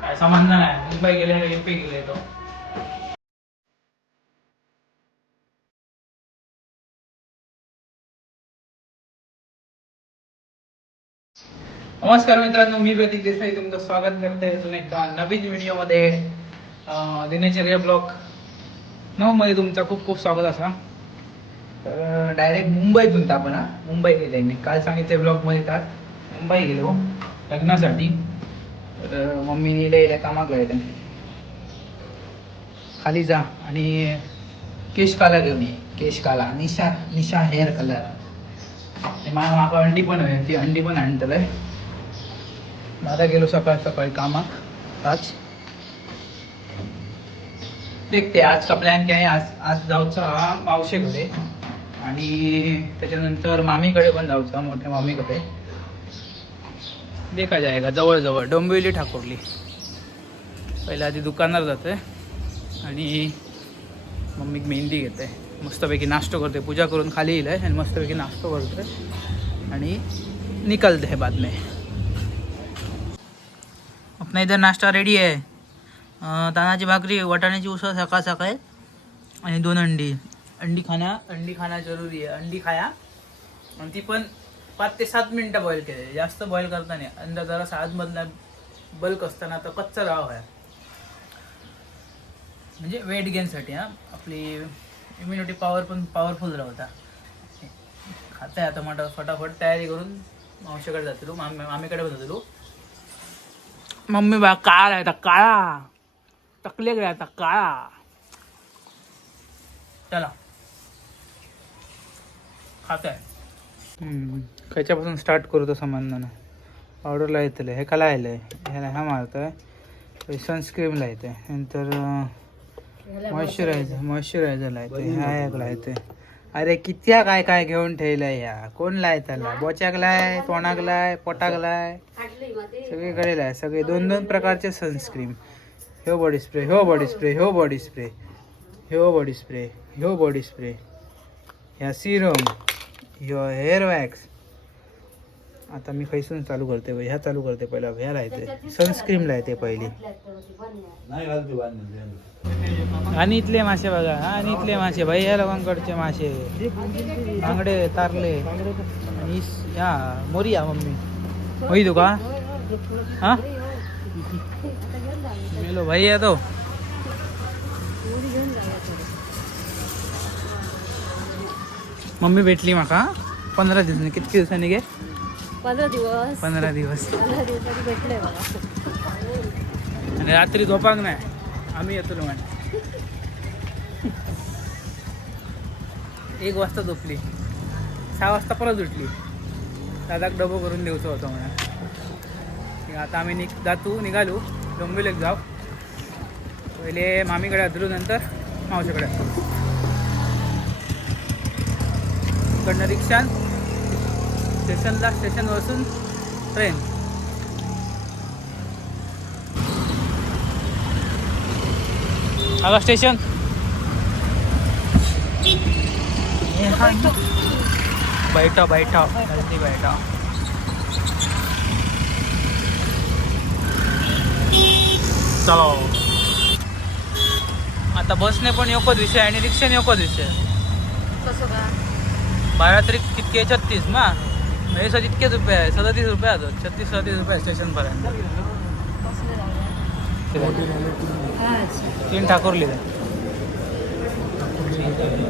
काय संबंध नाही. मुंबई गेले एम पी गेले तो नमस्कार मित्रांनो मी प्रतीक देसाई. तुमचं स्वागत करते अजून एकदा नवीन व्हिडिओमध्ये. मध्ये दिनचर्या ब्लॉग. नऊ मध्ये तुमचं खूप खूप स्वागत असा. तर डायरेक्ट मुंबईतून आपण हा? मुंबई गेले मी काल सांगितले ब्लॉगमध्ये मुंबई गेलो हो. लग्नासाठी. तर मम्मीने लय कामाक लायला खाली जा आणि केश काला घेऊन ये. केश काला निशा निशा हेअर कलर ते मला माका अंडी पण हवी. ती अंडी पण आणतलंय दादा गेलो सकाळ सकाळी कामाक. आज. देखते आज प्लॅन काय? आज आज जाऊचा हा मावशेकडे आणि त्याच्यानंतर मामीकडे पण जाऊचा मोठ्या मामीकडे. देखा जायगा जवळजवळ. डोंबिवली ठाकूरली. पहिला आधी दुकानावर जाते आणि मम्मी मेहंदी घेते. मस्तपैकी नाश्तो करते पूजा करून खाली येईल आणि मस्तपैकी नाश्तो करते आणि निकलते है बाद में. अपना इधर नाश्ता रेडी आहे. तानाची भाकरी वाटाण्याची उसळ सकाळ सकाळ आणि दोन अंडी. अंडी खाना अंडी खाना जरुरी आहे. अंडी खाया. आणि ती पण पाच ते सात मिनटं बॉईल केले. जास्त बॉईल करता नाही. अंडा जरा सात मधला बल्क असताना तर कच्चा राव आहे म्हणजे वेट गेनसाठी हा. आपली इम्युनिटी पॉवर पण पॉवरफुल राहता. खाते आता म्हटलं फटाफट तयारी करून मावशीकडे जातो मामी मामीकडे पण जातो मम्मी बा काळा आहे काळा. टकले गे आता काळा. चला. खाताय खायच्यापासून स्टार्ट करू तसं म्हणणं ना पावडरला येतले हे का आहे ह्याला ह्या मारतोय. सनस्क्रीमला येते नंतर मॉइश्चरायझर मॉइश्चरायझर लायते ह्या एक लायते अरे कित्या काय काय घेऊन ठेवलंय ह्या? कोण लाय त्याला? बोच्याक लाय तोंडाक लाय पोटाक लाय सगळीकडे लाय सगळे दोन दोन प्रकारचे सनस्क्रीम ह्यो बॉडी स्प्रे ह्यो बॉडी स्प्रे ह्यो बॉडी स्प्रे ह्यो बॉडी स्प्रे ह्यो बॉडी स्प्रे ह्या सिरम युअर हेअर वॅक्स आता मी खैसून चालू करते ह्या चालू करते पहिला ह्या लायते सनस्क्रीन लायते पहिली. आणि इथले मासे बघा आणि इथले मासे भाई या लोकांकडचे मासे. बांगडे तारले आणि मोरी या मोरिया मम्मी. होई तू का? हा? मेलो भाई आहे तो मम्मी भेटली माका. पंधरा दिवसांनी किती दिवसांनी गे? पंधरा दिवस. पंधरा दिवस. पंधरा भेटले आणि रात्री झोपाक नाही. आम्ही येतो म्हणे. एक वाजता झोपली. सहा वाजता परत उठली. दादाक डबो करून देऊचं होतं म्हणा. आता आम्ही निघ जातो निघालो. डोंबिवलीक जाऊ. पहिले मामीकडे अदलू नंतर मावशीकडे. इकडनं रिक्षा. स्टेशनला स्टेशनवरसून ट्रेन. आला स्टेशन. बैठा बैठा. जल्दी बैठा. चलो. आता बसने पण योकोच विषय आणि रिक्षाने योकोच विषय कसं का? बारा तरी कितके छत्तीस ना? म्हणजे सर इतकेच रुपये आहे. सदतीस रुपये आहे छत्तीस सदतीस रुपये स्टेशन पर्यंत तीन ठाकूरली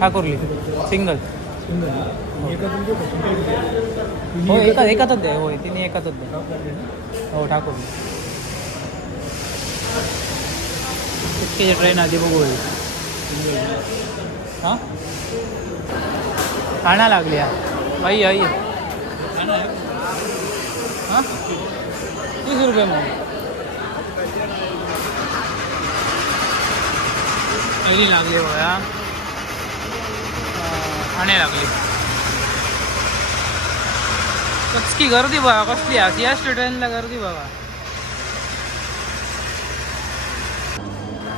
ठाकूरली. सिंगल. हो एका एकातच द्या. होय तिने एकातच द्या. हो ठाकूरली. इतके ट्रेन आधी बघू. हां? खाना लागली हा. आई आई. हां? तीस रुपये मग. पहिली लागली बघा. ठाणे लागली. कसली गर्दी बघा कसली अशी या ट्रेनला गर्दी बघा.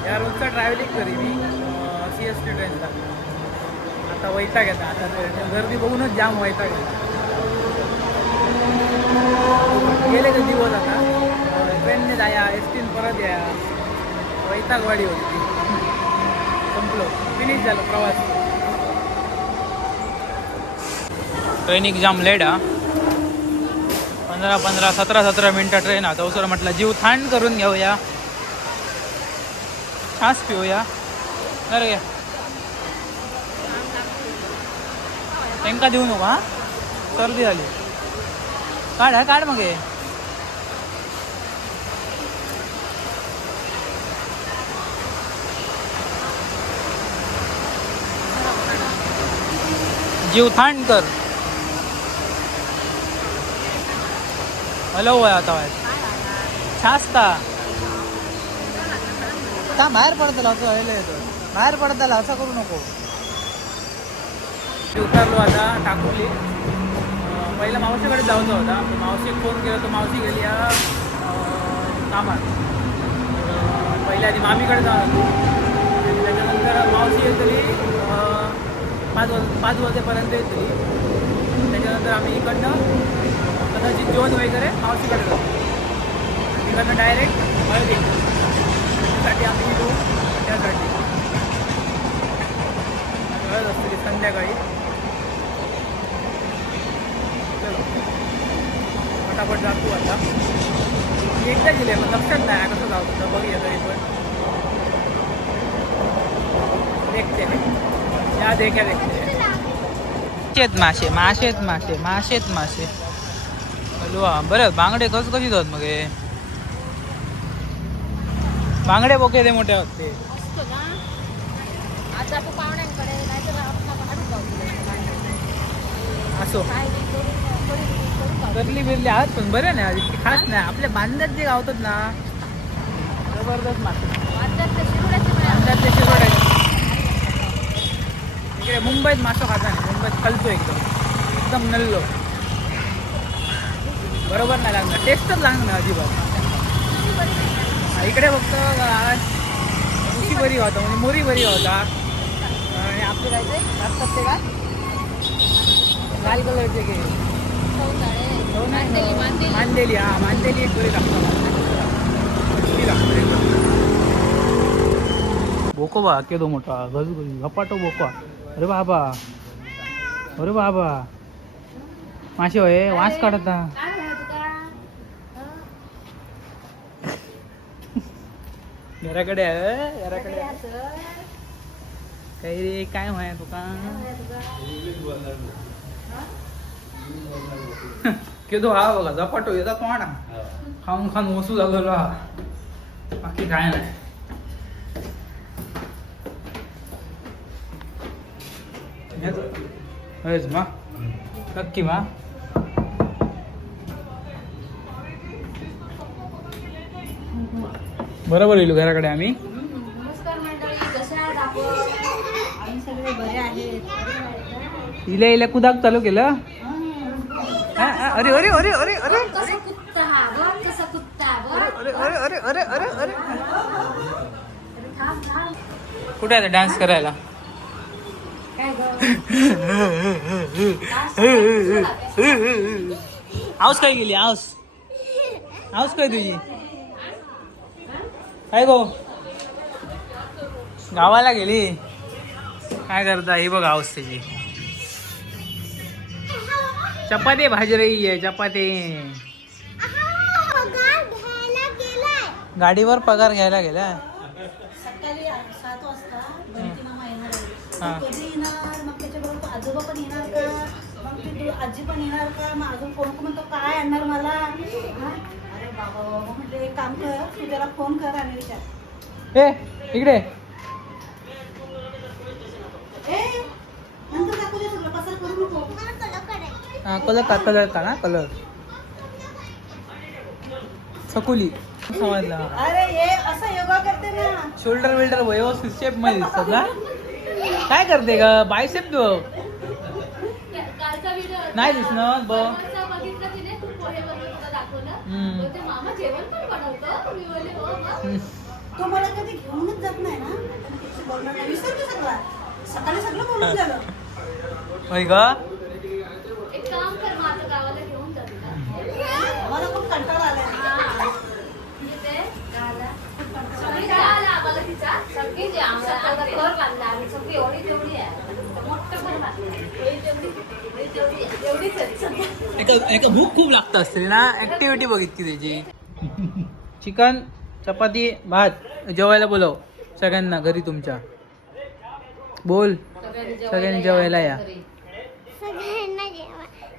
या रोजचा ट्रॅव्हलिंग करी मी सी एस टी ट्रेनला आता वैताग येतात आता गर्दी बघूनच जाम वैताग येतात गेले का दिवस आता. ट्रेनने जाया एस टीन परत या. वैतागवाडी होती. संपलो. फिनिश झालं प्रवास. ट्रेन एक्झाम लेट हा पंधरा पंधरा सतरा सतरा मिनटं ट्रेन आता उसर म्हटलं जीव थंड करून घेऊया. छास पिऊया. अरे घ्या. त्यांका देऊ नको हा? सर्दी झाली. काढ हा काढ मग. हे जीव थांड कर. हॅलो वय आता वाय छास का बाहेर पडतला असं व्हायला येतो बाहेर पडतला असं करू नको. उतरलो आता टाकवली पहिला मावशीकडे जाऊचा होता. मावशीक फोन केला तर मावशी गेली या कामात पहिल्या आधी मामीकडे जाणार आणि त्याच्यानंतर मावशी येतली पाच वाज पाच वाजेपर्यंत येतली त्याच्यानंतर आम्ही इकडनं कदाचित जेवण वगैरे मावशीकडे जाऊ. आणि तिकडनं डायरेक्ट हळदी साठी आम्ही येऊ त्यासाठी. असते ती संध्याकाळी चलो फटाफट जातो आता. मी एकदा गेले पण लक्षात नाही कसं जाऊ होतं बघूया तरी पण. देखते या देख्या देखते. माशेत मासे माशेत मासे माशेत मासे हलवा बरं बांगडे कस कशी जात मग हे? बांगडे बोके ते मोठे होते ते असतो ना आज आपण पाहुण्यांकडे नाहीतर आपला काढून जाऊ असो. काय करली बिरली आहात पण बरं नाही इतकी खास नाही. आपल्या बांध्यात जे गावतात ना जबरदस्त मासे. वाटतात ते इकडे मुंबईत मासो खाता नाही. मुंबईत खलतो एकदम. एकदम नल्लो. बरोबर नाही लागणार. टेस्टच लागणार अजिबात. इकडे फक्त उशी बरी होता म्हणजे मोरी बरी होता. आणि आपले काय ते लागतात ते का? लाल कलरचे घे. हो मांदेली, हो. मांदेली. एक बरी लागतो केदो मोठा गज झपाटो बोको अरे बाबा अरे बाबा मासे होय वास काढता? घराकडे आहे घराकडे. काही रे काय होय तुका केदो हा बघा झपाटो येता कोणा खाऊन खाऊन वसू झालेलो हा बाकी काय नाही. हेच मा. नक्की मा. बरोबर येलो घराकडे आम्ही. नमस्कार मंडळी कशा आहात आपण? आम्ही सगळे बरे आहेत. इल्या इल्या कुदाक चालू केलं? अरे अरे अरे अरे अरे. कसा कुत्ता हा बघ कसा कुत्ता बघ अरे अरे अरे अरे अरे अरे. अरे कुठे आहे डान्स करायला? आऊस काय गेली? आऊस आऊस काय तुझी? काय गो गावाला गेली? काय करता? ही बघ आऊस त्याची. चपाती भाजी रही आहे चपाती. गाडीवर पगार घ्यायला गेला. सकाळी सात वाजता गणपती मामा येणार आहे. तो कधी येणार? मग त्याच्याबरोबर तो आजोबा पण येणार का? मग ती आजी पण येणार का? मग अजून कोण कोण म्हणतो काय आणणार मला? अरे बाबा म्हटलं एक काम कर तू त्याला फोन कर आणि विचार. ए इकडे ए नंतर दाखवू दे तुला पसार करू नको हा कलर का कलर का ना कलर सकुली समजला अरे ये असं योगा करते ना शोल्डर विल्डर व्यवस्थित शेपमध्ये दिसतात ना काय करते ग बायसेप तू नाही दिसणार तिने तू हो मला कधी घेऊनच जात नाही ना सकाळी सगळं बोलून झालं होय ग एक काम कर मग आता गावाला घेऊन जा तिला. आम्हाला पण कंटाळा आलाय. हा. येते गावाला. सगळी गावाला आम्हाला तिचा. सगळी जी आम्हाला आता घर बांधलं आम्ही. सगळी एवढी तेवढी आहे. मोठं घर बांधलं. एवढी तेवढी एवढी तेवढी आहे. एवढीच आहे. सध्या. एका एका भूक खूप लागत असतील ना? ऍक्टिव्हिटी बघितली त्याची. चिकन चपाती भात. जेवायला बोलव. सगळ्यांना घरी तुमच्या. बोल. सगळ्यांनी जेवायला या.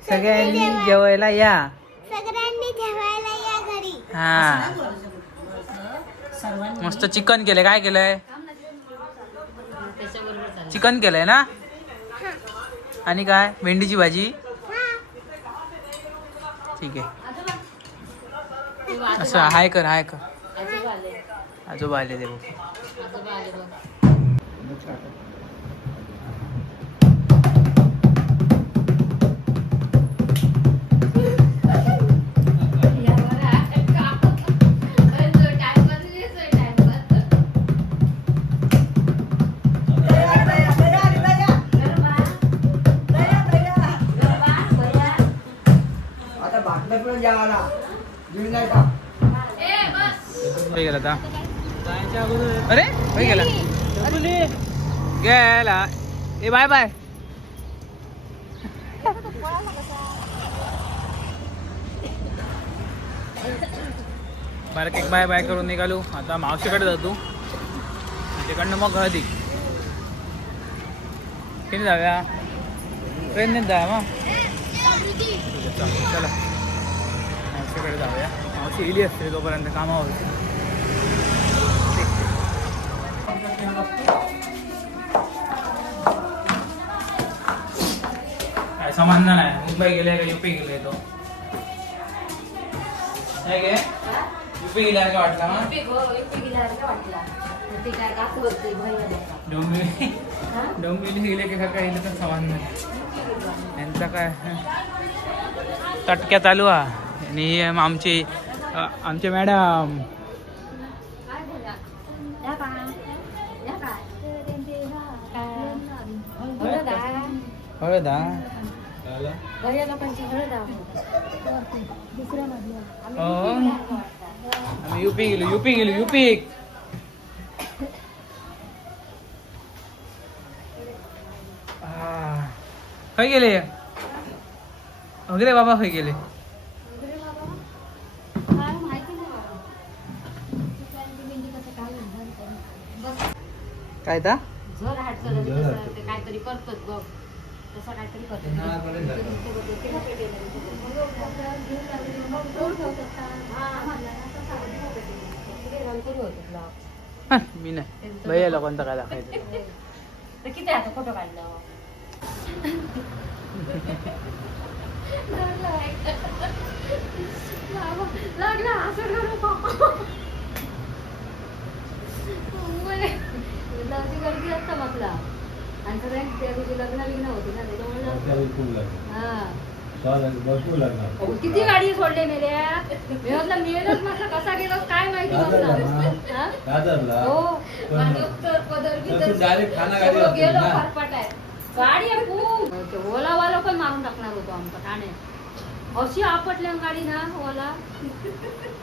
सगळ्यांनी जेवायला या सगळ्यांनी जेवायला या घरी हा. मस्त चिकन केलंय. काय केलंय? चिकन केलंय ना? आणि काय? भेंडीची भाजी? ठीक आहे. असं हाय कर हाय कर. आजोबा आले. आजोबा आले ते बघ. आता भाकऱ्या पण जेवायला घेऊन नाही का? ए, बस. होय गेला आता? अरे होय गेला? गेला. ए बाय बाय. बारक एक बाय बाय करून निघालो. आता मावशीकडे जातो. तिकडनं मग हळदी. किती जाऊया? ट्रेननेच जाऊया मग. चालेल, चला. मावशीकडे जाऊया. मावशी इली असते तोपर्यंत कामावर काय समाधान नाही. मुंबई गेले का युपी गेले तो? नाही गे? युपी गेल्या का वाटला मग युपी गो, युपी गेल्यासारखं वाटला. काय होता. डोंबिवली? हा? डोंबिवली गेले की काय तर समाधान नाही. यांचा काय? तटक्या चालू हा. आणि ही आमची आमचे मॅडम? हळद हा. हो. आम्ही युपी गेलो युपी गेलो युपी खय गेले अगरे बाबा खय गेले काय माहिती नाही बाबा. बस, काय ता झर हाट चालत तसं ते काहीतरी करतात बघ तसं काहीतरी करतात हा, मी नाही भैया लोकांचा काय दाखवायचं किती हा गाडी सोडले मेल्या मी म्हटलं मेलच म्हटलं कसा गेलो? काय माहिती हा? direct ठाणा गाडी गेलो ना. फारपाट आहे. गाडी आहे खूप. ओलावाला पण मारून टाकणार होतो आमचा ठाणे अशी आपटल्या गाडी ना ओला.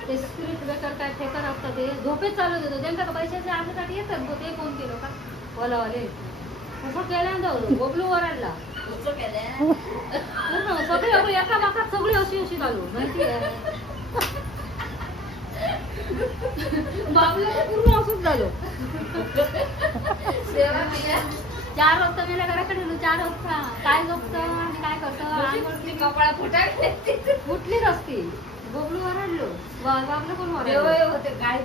ते स्पिरिट ब्रेकर काय फेकर असतं ते. झोपेत चालत होतो. त्यांच्या का पैशाचे आमच्यासाठी येतात गो ते फोन केलं का? ओलावाले. असं केल्या जाऊ गोबलू वराडला. सगळे अगं एका बाकात सगळी अशी अशी घालू माहिती आहे? बाबला पूर्ण असंच झालो. चार वाजता गेल्या घराकडे गेलो चार वाजता काय झोपतं काय करतं? कपडा फुटायला फुटलीच असती. बबलू वराडलो बा- बाबलं कोण होते काय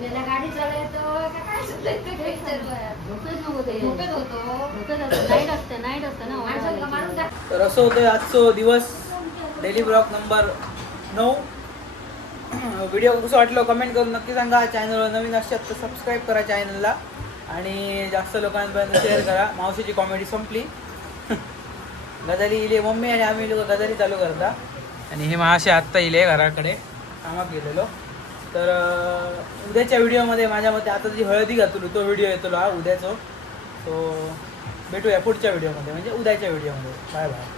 मेला गाडी चालवतो ते झोपेत होतो. नाईट असते नाईट असते ना मारून टाक. तर असं होतं आजचं दिवस. डेली ब्लॉग नंबर नऊ. व्हिडिओ कसं वाटलं कमेंट करून नक्की सांगा. चॅनलवर नवीन असतात तर सबस्क्राईब करा चॅनलला आणि जास्त लोकांपर्यंत शेअर करा. मावशीची कॉमेडी संपली. गजाली इले मम्मी आणि आम्ही लोक गजाली चालू करता. आणि हे मासे आत्ता इले घराकडे कामात गेलेलो. तर उद्याच्या व्हिडिओमध्ये माझ्या मते आता जी हळदी घातलो. तो व्हिडिओ येतो हा उद्याचो. सो भेटूया पुढच्या व्हिडिओमध्ये. म्हणजे उद्याच्या व्हिडिओमध्ये. Bye bye